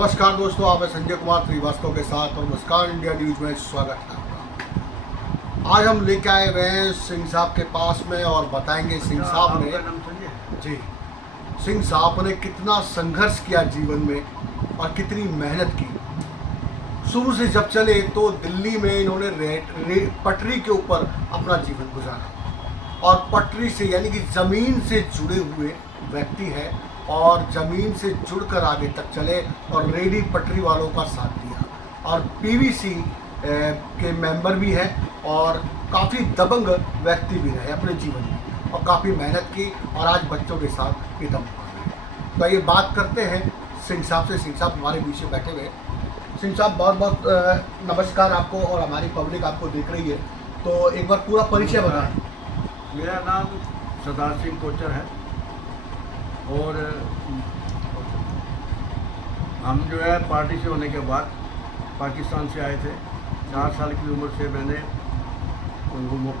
नमस्कार दोस्तों, आप संजय कुमार श्रीवास्तव के साथ और मुस्कान इंडिया न्यूज में स्वागत है आपका। आज हम लेके आए हुए हैं सिंह साहब के पास में और बताएंगे सिंह साहब ने सिंह साहब ने कितना संघर्ष किया जीवन में और कितनी मेहनत की। शुरू से जब चले तो दिल्ली में इन्होंने पटरी के ऊपर अपना जीवन गुजारा और पटरी से यानी कि ज़मीन से जुड़े हुए व्यक्ति है और ज़मीन से जुड़कर आगे तक चले और रेडी पटरी वालों का साथ दिया और पीवीसी के मेंबर भी हैं और काफ़ी दबंग व्यक्ति भी रहे अपने जीवन में और काफ़ी मेहनत की और आज बच्चों के साथ एकदम तो ये बात करते हैं सिंह साहब से। सिंह साहब हमारे बीच में बैठे हुए। सिंह साहब बहुत बहुत नमस्कार आपको और हमारी पब्लिक आपको देख रही है, तो एक बार पूरा परिचय बताएं। मेरा नाम सरदार सिंह कोचर है और हम जो है पार्टी से होने के बाद पाकिस्तान से आए थे। 4 साल की उम्र से मैंने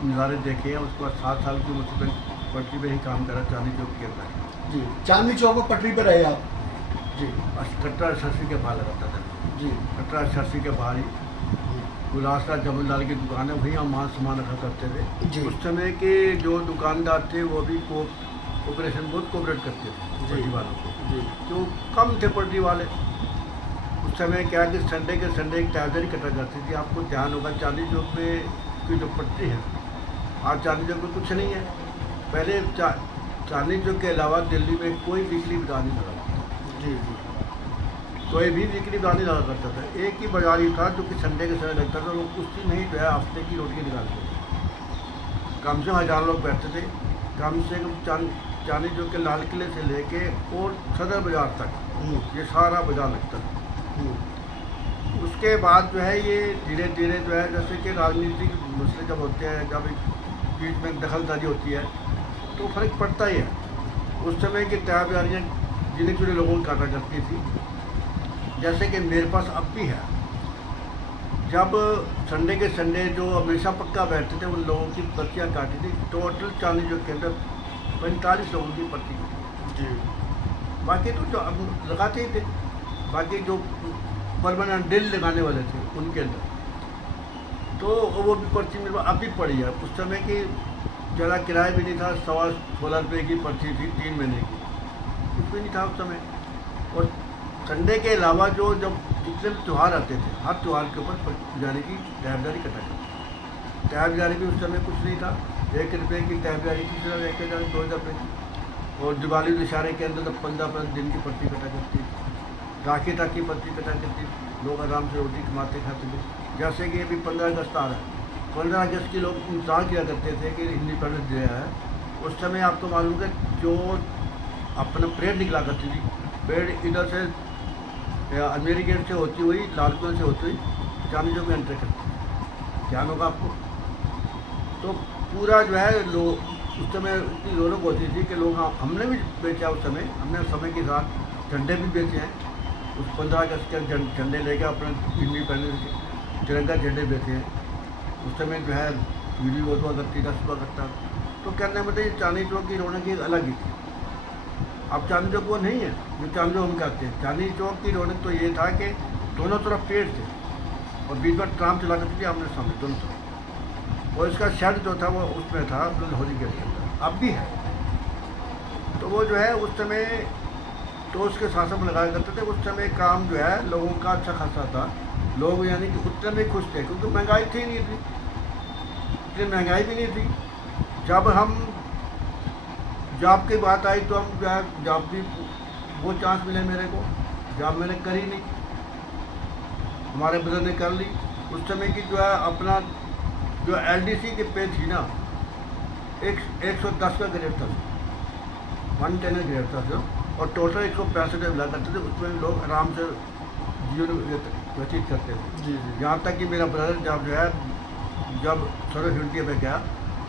नज़ारे देखे हैं। उसके बाद 7 साल की उम्र से मैं पटरी पे ही काम करा, चांदनी चौक के अंदर। जी, चांदनी चौक पर पटरी पे रहे आप? जी, कटरा शर्सी के बाहर लगाता था जी, कटरा शर्सी के बाहर ही गुलासरा जमनलाल की दुकान है, वहीं हम माल सामान रखा करते थे जी। उस समय के जो दुकानदार थे वो भी कोऑपरेशन बहुत कोऑपरेट करते थे पटरी वालों को जी। जो कम थे पटरी वाले। उस समय क्या कि संडे के संडे एक टाइजर कटा करती थी। आपको ध्यान होगा चांदनी चौक पे की जो पटरी है, आज चांदनी चौक में कुछ नहीं है। पहले चांदनी चौक के अलावा दिल्ली में कोई वीकली बाजार नहीं लगा। जी जी, कोई भी वीकली बाजार नहीं लगा करता था। एक ही बाजार ही था जो कि संडे के समय लगता था। लोग उसी में ही जो है हफ्ते की रोटी निकालते थे। कम से कम 1000 लोग बैठते थे। कम से कम चांदनी चौक के लाल किले से लेके और सदर बाजार तक ये सारा बाजार लगता था। उसके बाद जो है ये धीरे धीरे जो है जैसे कि राजनीतिक मसले जब होते हैं, जब बीच में दखलदारी होती है तो फर्क पड़ता ही है। उस समय की तय बाजारियाँ जिन्हें जुड़े लोगों को काटा करती थी, जैसे कि मेरे पास अब भी है। जब संडे के संडे जो हमेशा पक्का बैठते थे उन लोगों की पर्चियाँ काटी थी। टोटल चांदनी चौक के अंदर 45 लोगों की पर्ची जी। बाकी तो जो लगाते ही थे, बाकी जो परमानेंट डेली लगाने वाले थे उनके अंदर तो वो भी पर्ची मेरे पास अभी पड़ी है। उस समय की ज़्यादा किराया भी नहीं था, 16.5 रुपये की पर्ची थी 3 महीने की, कुछ भी नहीं था उस समय। और संडे के अलावा जो जब जितने भी त्यौहार आते थे, हर त्यौहार के ऊपर जाने की तैयारी कटा करती। तैयारी भी उस समय कुछ नहीं था। 1 रुपये की तैयारी की, 1000 2000 रुपये की। और दिवाली दशहरे के अंदर तब 15 दिन की पर्ची कटा करती थी। राखी तक की पर्ची कटा करती, लोग आराम से रोटी कमाते खाते थे। जैसे कि अभी 15 अगस्त आ रहा है, 15 अगस्त की लोग इंतजार किया करते थे कि इंडिपेंडेंस डे है। उस समय आपको मालूम है जो अपना परेड निकला करती थी, परेड इधर से अजमेरी गेट से होती हुई, लालकिला से होती हुई चांदनी चौक में एंटर करती। ध्यान होगा आपको। तो पूरा जो है लोग उस समय इतनी रौनक होती थी कि लोग, हमने भी बेचा उस समय, हमने समय के साथ झंडे भी बेचे हैं। उस 15 अगस्त के झंडे लेकर अपने इंडिपेंडेंस के तिरंगा झंडे बेचे हैं। उस समय जो है वीडियो बहुत हुआ करती, 10 हुआ करता। तो कहने मतलब ये चांदनी चौक की रौनक एक अलग ही थी। अब चांदनी चौक वो नहीं है जो चांदनी चौक हम कहते हैं। चांदनी चौक की रौनक तो ये था कि दोनों तरफ पेड़ थे और बीच में ट्राम चला करती थी आमने सामने दोनों तरफ। और इसका शेड जो था वो उसमें था होली गेट के अंदर, अब भी है। तो वो जो है उस समय तो उसके शासन में लगाया करते थे। उस समय काम जो है लोगों का अच्छा खासा था। लोग यानी कि उतने में खुश थे क्योंकि महंगाई थी नहीं थी, इतनी महंगाई भी नहीं थी। जब हम जॉब की बात आई तो हम जो है जॉब भी वो चांस मिले मेरे को, जॉब मैंने करी नहीं, हमारे ब्रदर ने कर ली। उस समय की जो है अपना जो LDC के पे थी ना, 110 का ग्रेड था, 110 ग्रेड था जो, और टोटल 165 मिला करते थे। उसमें लोग आराम से जीवन व्यतीत करते थे जी जी। यहाँ तक कि मेरा ब्रदर जब जो है जब सर्विस ड्यूटी पे गया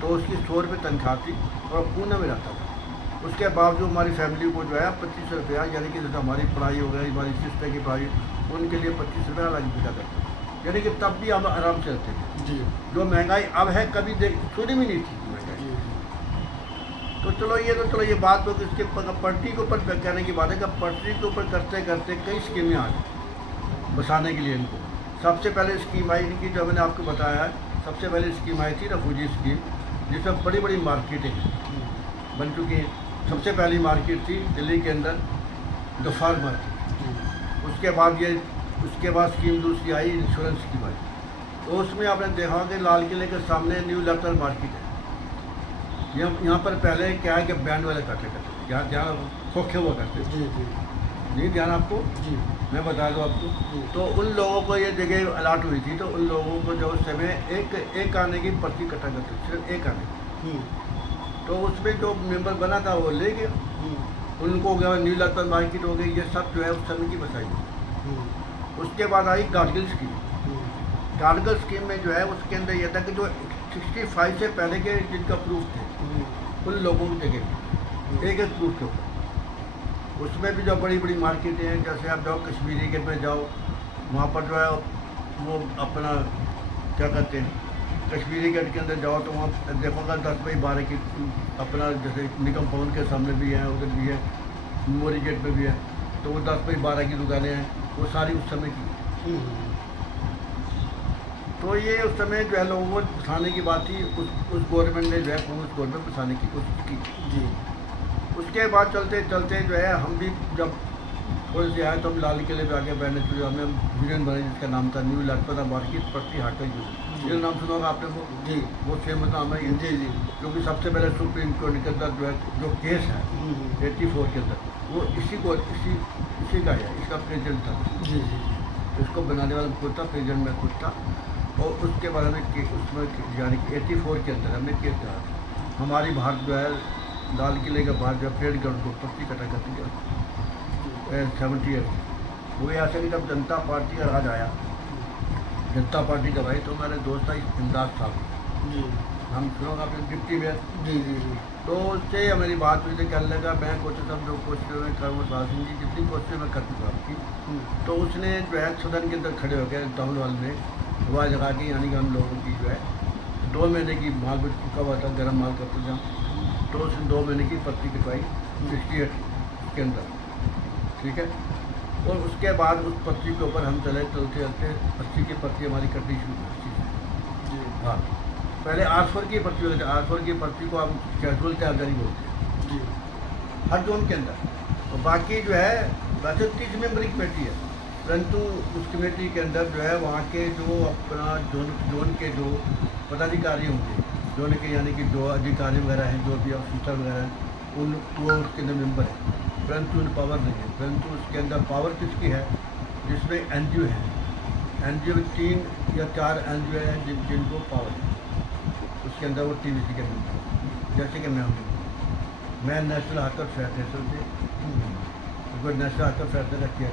तो उसकी 100 रुपये तनख्वाह थी और पुणे में रहता था। उसके बावजूद हमारी फैमिली को जो है 25 रुपया, यानी कि जैसे हमारी पढ़ाई हो गई, हमारी सिस्टर की पढ़ाई, उनके लिए 25 रुपया अलग भेजा करते थे। यानी कि तब भी हम आराम से रहते थे जी। जो महंगाई अब है कभी सुनी भी नहीं थी महंगाई। तो चलो ये बात हो कि इसके पटरी के ऊपर कहने की बात है कि पटरी के ऊपर करते करते कई स्कीमें आ गई। बसाने के लिए इनको। सबसे पहले स्कीम आई इनकी, जो मैंने आपको बताया है, सबसे पहले स्कीम आई थी रेफ्यूजी स्कीम, जिसमें बड़ी बड़ी मार्केटें बन चुकी हैं। सबसे पहली मार्केट थी दिल्ली के अंदर गफ्फार मार्केट। उसके बाद स्कीम दूसरी आई, इंश्योरेंस स्कीम आई। तो उसमें आपने देखा कि लाल किले के सामने न्यू लैप्टन मार्केट है। यहाँ पर पहले क्या है कि बैंड वाले काटे करते थे, जहाँ खोखे हुआ करते थे। जी। नहीं ध्यान आपको? जी। मैं बता दूँ आपको। जी। तो उन लोगों को ये जगह अलाट हुई थी, तो उन लोगों को जो उस समय एक आने की पर्ची कटा करती थी, सिर्फ एक आने। तो उसमें जो मेंबर बना था वो ले गया, उनको गया न्यू लैप्टन मार्केट हो गई। ये सब जो है उस समय की बसाई। उसके बाद आई गार्डगिल स्कीम। गार्डगिल स्कीम में जो है उसके अंदर यह था कि जो 65 से पहले के जिनका प्रूफ थे उन लोगों की जगह एक प्रूफ के ऊपर। उसमें भी जो बड़ी बड़ी मार्केटें हैं, जैसे आप जाओ कश्मीरी गेट में जाओ, वहाँ पर जो है वो अपना क्या कहते हैं, कश्मीरी गेट के अंदर जाओ तो वहाँ देखोगा 10 बाई 12 की अपना, जैसे निगम भवन के सामने भी है, उधर भी है, मेमोरी गेट में भी है। तो वो 10 बाई 12 की दुकानें हैं, वो सारी उस समय की। तो ये उस समय जो है लोगों को बसाने की बात थी। उस गवर्नमेंट ने जो है कांग्रेस गवर्नमेंट बसाने की कोशिश की। जी। उसके बाद चलते चलते जो है हम भी जब थोड़े से आए तो हम लाल किले पे आके बैठने शुरू, हमें यूनियन बने जिसका नाम था न्यू लैप्टन मार्केट पट्टी हाटल यूनियन। ये नाम सुना होगा आपने वो? जी। वो फेमस नाम है। जी। जी। क्योंकि सबसे पहले सुप्रीम कोर्ट के अंदर जो है जो केस है 84 के अंदर, वो इसी का है, इसका प्रेजेंट था। जी। जी। इसको बनाने वाला खुद था, प्रेजेंट में खुद था। और उसके बाद हमें उसमें यानी कि 84 के अंदर हमने केस करा था। हमारी भारत जो है लाल किले के बाहर जो परेड ग्राउंड को पर्ची कटा करती है 78। वो ऐसे कि जब जनता पार्टी का राज आया, जनता पार्टी का भाई, तो मेरे दोस्त था इमदाद साहब। जी। हम सुनोगा आपने डिप्टी मेयर। जी। जी। जी। तो उससे हमारी बात हुई थी, कहने लगा मैं कोशिश हम जो कोशिश में कर वो साल सिंह जी जितनी कोशिश मैं कर चुका आपकी। तो उसने जो है सदन के अंदर खड़े होकर टाउन हॉल में हवा जगा के, यानी कि हम लोगों की जो है 2 महीने की माल भी चुका हुआ था, गर्म माल करते थे, तो उसने 2 महीने की पर्ची कटवाई 68 के अंदर, ठीक है। और उसके बाद उस पर्ची के ऊपर हम चलते चलते 80 की पर्ची हमारी कटनी शुरू हुई। हाँ, पहले 800 की पर्ची होती है। 800 की पर्ची को हम कैजुअल तैयारी बोलते हैं जी। हर जोन के अंदर। और बाकी जो है वैसे 30 मेंबर की कमेटी है, परंतु उस कमेटी के अंदर जो है वहाँ के जो अपना जोन के जो पदाधिकारी होंगे, जोन के यानी कि जो अधिकारी वगैरह हैं, जो भी ऑफिसर वगैरह हैं, वो उसके अंदर मेंबर है, परंतु उन पावर नहीं है। परंतु उसके अंदर पावर किसकी है? जिसमें NGO है, NGO 3 या 4 NGO हैं जिनको पावर है। उसके अंदर वो TVC के मेंबर, जैसे कि मैं नेशनल हाकर फेडरेशन से नेशनल हाकर फेडरेशन का किया।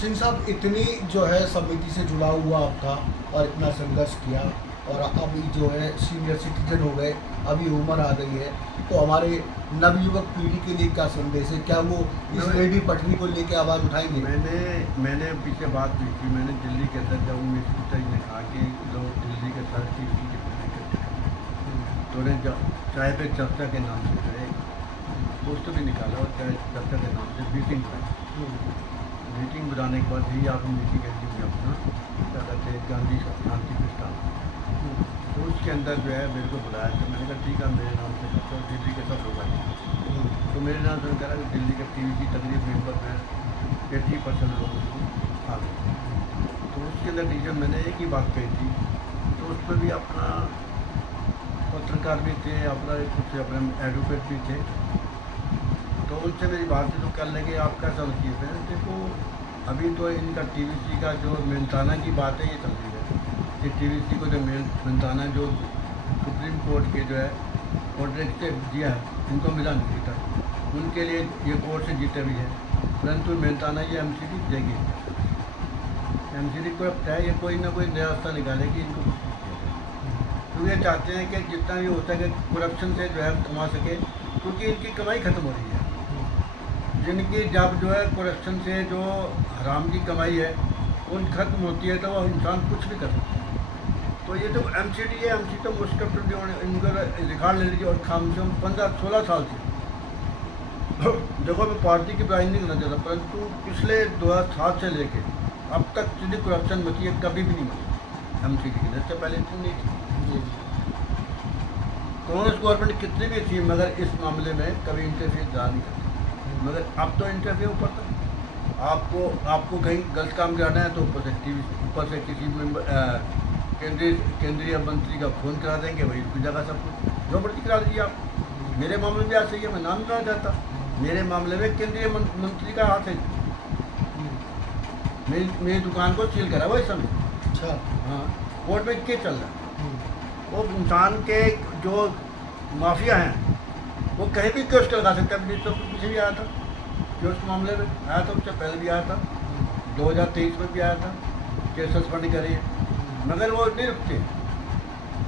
सिंह साहब, इतनी जो है समिति से जुड़ा हुआ आपका और इतना संघर्ष किया, और अभी जो है सीनियर सिटीजन हो गए, अभी उम्र आ गई है, तो हमारे नवयुवक पीढ़ी के लिए क्या संदेश है? क्या वो इस रेडी पटरी को लेकर आवाज़ उठाएंगे? मैंने पीछे बात की थी, मैंने दिल्ली के अंदर जब मेरे पिताजी ने कहा कि लोग दिल्ली के सर की तो उन्हें चाय पे चर्चा के नाम से जो है पोस्टर भी निकाला और चाय चर्चा के नाम से मीटिंग बनाई। मीटिंग बनाने के बाद ही आपने मीटिंग एग्जीव अपना क्या कहते हैं गांधी शांति प्रस्ताव, तो उसके अंदर जो है मेरे को बुलाया। तो मैंने कहा ठीक है, मेरे नाम से करता हूँ, दिल्ली के सब लोग आए। तो मेरे नाम से कहा कि दिल्ली के TVC तकरीब मेंबर में 80% लोग उसको आ गए। तो उसके अंदर टीचर मैंने एक ही बात कही थी, तो उस पर भी अपना पत्रकार भी थे, अपना कुछ अपने एडवोकेट भी थे। तो उनसे मेरी बात थी, तो कल लगे आप कैसा लगती है? देखो अभी तो इनका TVC का जो मेंटाना की बात है ये चल रही है कि TVC को जो मेंटाना जो सुप्रीम कोर्ट के जो है कॉन्ट्रैक्ट दिया है, इनको मिला नहीं था, उनके लिए ये कोर्ट से जीते भी है, परंतु मेंटाना ये MCD देगी। MCD को अब तय ये कोई ना कोई नया रास्ता निकालेगी इनको। तो ये चाहते हैं कि जितना भी होता है कि करप्शन से जो है कमा सके, क्योंकि इनकी कमाई खत्म हो रही है। जिनकी जब जो है करप्शन से जो हराम की कमाई है उन खत्म होती है तो वह इंसान कुछ भी कर सकता है। तो ये जो MCD है, MCD तो मुश्किल इनका रिकॉर्ड ले लीजिए, और कम से कम 15-16 साल से देखो मैं पार्टी की बुराई नहीं करना चाहता, परंतु पिछले 2007 से लेके अब तक जितनी करप्शन मची है कभी भी नहीं मची एमसीडी की, इससे पहले इतनी नहीं थी। कांग्रेस गवर्नमेंट कितनी भी थी मगर इस मामले में कभी इंटरफेयर जा नहीं करती, मगर अब तो इंटरफेयर ऊपर तक आपको कहीं गलत काम करना है तो ऊपर से किसी मेंबर केंद्रीय मंत्री का फोन करा देंगे, वही रुक जाएगा सब कुछ, जो मर्जी करा लीजिए आप। मेरे मामले में आज सही है, मैं नाम नहीं लेना चाहता, मेरे मामले में केंद्रीय मंत्री का हाथ है। मेरी दुकान को सील करा हुआ इस समय। अच्छा। हाँ, कोर्ट में केस चल रहा है। वो इंसान के जो माफिया हैं वो कहीं भी केस लगा सकते हैं। मिनिस्टर को पीछे भी आया था, केस मामले में आया था, उससे पहले भी आया था, 2023 में भी आया था, केस सस्पेंड करिए, मगर वो नहीं रुकते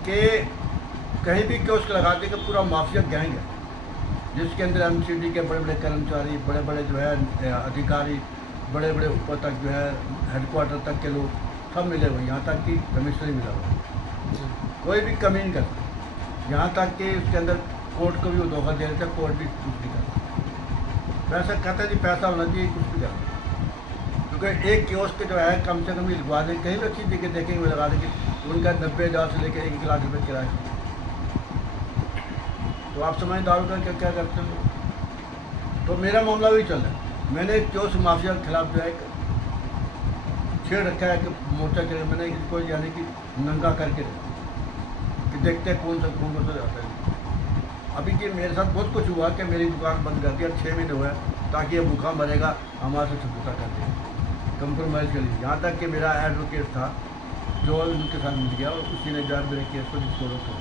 कि कहीं भी केस लगा दे कि पूरा माफिया गैंग है जिसके अंदर एमसीडी के बड़े बड़े कर्मचारी, बड़े बड़े जो है अधिकारी, बड़े बड़े ऊपर तक जो है हेडक्वार्टर तक के लोग सब मिले हुए, यहाँ तक कि कमिश्नर मिला हुआ, कोई भी कमी नहीं करता। यहाँ तक कि उसके अंदर कोर्ट को भी वो धोखा दे रहे थे, कोर्ट भी कुछ नहीं करता। पैसा कहते जी पैसा होना चाहिए, कुछ भी करना, क्योंकि एक कियोस्क जो है कम से कम लगवा दें, कहीं भी अच्छी जगह देखेंगे वो लगा दें कि उनका 90,000 से लेकर 1 लाख रुपये किराया। तो आप समझदारों का क्या करते हैं। तो मेरा मामला भी चल रहा है, मैंने कियोस्क माफिया के खिलाफ जो है छेड़ रखा है कि मोर्चा चले, मैंने इसको यानी कि नंगा करके कि देखते हैं कौन सा जाता है। अभी कि मेरे साथ बहुत कुछ हुआ कि मेरी दुकान बंद कर दिया, 6 महीने हुए ताकि ये भूखा मरेगा, हमारे से समझौता कर दिया, कंप्रोमाइज़ कर लिया। यहाँ तक कि मेरा एडवोकेट था जो उनके साथ मिल गया और उसी ने जो मेरे केस को डिस्पोज कर,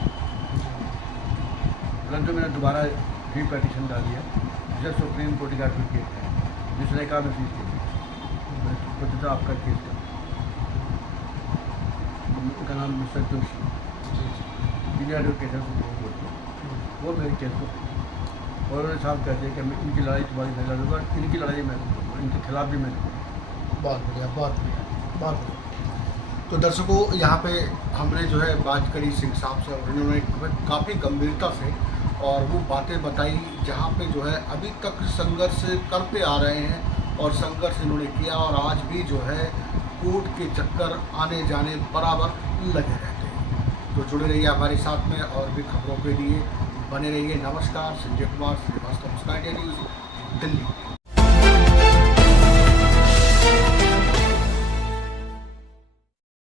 परंतु मैंने दोबारा री पटिशन डाली है जिसे सुप्रीम कोर्ट का एडवोकेट है, जिसने कहा मैं फीस दी था आपका केस है, उनका नाम मिस्टर जोशी, सीनियर एडवोकेट है सुप्रीम कोर्ट में, वो मेरे केस को और उन्होंने साफ कह दिया कि मैं इनकी लड़ाई तुम्हारी नहीं लड़ूंगा, इनकी लड़ाई मैं इनके खिलाफ भी मैं लड़ूंगा। बहुत बढ़िया, बहुत बढ़िया, बहुत बढ़िया। तो दर्शकों, यहाँ पे हमने जो है बात करी सिंह साहब से और उन्होंने काफ़ी गंभीरता से और वो बातें बताई जहाँ पे जो है अभी तक संघर्ष करते आ रहे हैं और संघर्ष इन्होंने किया और आज भी जो है कोर्ट के चक्कर आने जाने बराबर लगे रहते हैं। तो जुड़े रहिए हमारे साथ में और भी खबरों के लिए बने रहिए। नमस्कार, Sanjay Kumar, Srivastava, Sky India News, Delhi.